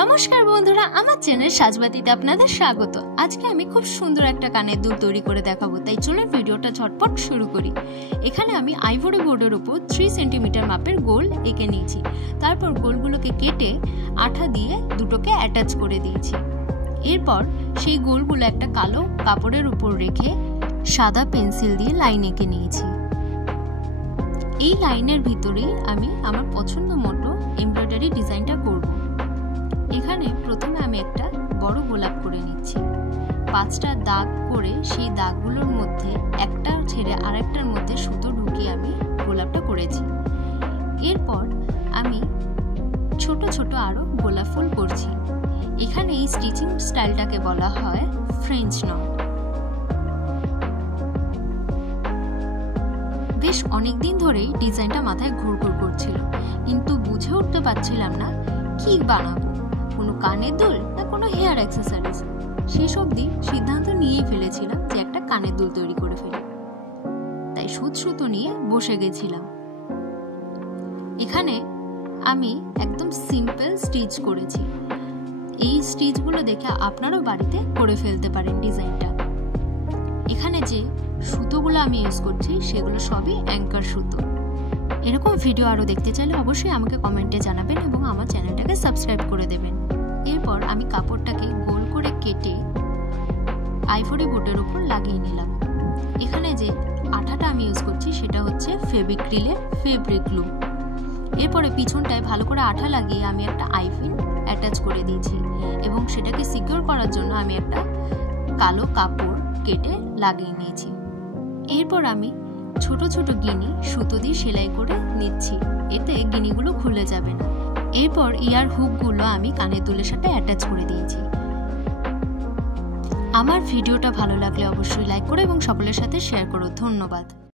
নমস্কার বন্ধুরা, আমার চ্যানেল সাজবাতিতে আপনাদের স্বাগত। আজকে আমি খুব সুন্দর একটা কানের দুল তৈরি করে দেখাবো, তাই চলুন ভিডিওটা ঝটপট শুরু করি। এখানে আমি আইভরি বোর্ডের উপর 3 সেন্টিমিটার মাপের গোল এঁকে নিয়েছি। তারপর গোলগুলোকে কেটে আঠা দিয়ে দুটোকে অ্যাটাচ করে দিয়েছি। এরপর সেই গোলগুলো একটা কালো কাপড়ের উপর রেখে সাদা পেন্সিল দিয়ে লাইন এঁকে নিয়েছি। এই লাইনের ভিতরেই আমি আমার পছন্দ মতো এমব্রয়ডারি ডিজাইনটা করব। এখানে প্রথমে আমি একটা বড় গোলাপ করে নিচ্ছি। 5টা দাগ করে সেই দাগগুলোর মধ্যে একটা ছেড়ে আরেকটার মধ্যে সুতো ঢুকিয়ে আমি গোলাপটা করেছি। এরপর আমি ছোট ছোট আরো গোলাপ ফুল করছি। এখানে এই স্টিচিং স্টাইলটাকে বলা হয় ফ্রেঞ্চ নট। বেশ অনেকদিন ধরেই ডিজাইনটা মাথায় ঘুরঘুর করছিল, কিন্তু বুঝে উঠতে পারছিলাম না কি বানাবো, কোনো কানের দুল না কোনো হেয়ার অ্যাক্সেসরিজ। শেষ অবধি সিদ্ধান্ত নিয়েই ফেলেছিলাম যে একটা কানের দুল তৈরি করে ফেলি। তাই সুতো নিয়ে বসে গেছিলাম। এখানে আমি একদম সিম্পল স্টিচ করেছি। এই স্টিচগুলো দেখে আপনারাও বাড়িতে করে ফেলতে পারেন ডিজাইনটা। এখানে যে সুতোগুলো আমি ইউজ করছি সেগুলো সবই অ্যাঙ্কার সুতো। এরকম ভিডিও আরও দেখতে চাইলে অবশ্যই আমাকে কমেন্টে জানাবেন এবং আমার চ্যানেলটাকে সাবস্ক্রাইব করে দেবেন। এরপর আমি কাপড়টাকে গোল করে কেটে আইভরি বোর্ডের উপর লাগিয়ে নিলাম। এখানে যে আঠাটা আমি ইউজ করছি সেটা হচ্ছে ফেভিক্রিলের ফেব্রিক গ্লু। এরপরে পিছনটায় ভালো করে আঠা লাগিয়ে আমি একটা আইপিন অ্যাটাচ করে দিয়েছি এবং সেটাকে সিকিউর করার জন্য আমি একটা কালো কাপড় কেটে লাগিয়ে নিয়েছি। এরপর আমি ছোট ছোট গিনি সুতো দিয়ে সেলাই করে নিচ্ছি, এতে গিনিগুলো খুলে যাবে না। এরপর ইয়ার হুকগুলো আমি কানের দুলের সাথে অ্যাটাচ করে দিয়েছি। আমার ভিডিওটা ভালো লাগলে অবশ্যই লাইক করো এবং সকলের সাথে শেয়ার করো। ধন্যবাদ।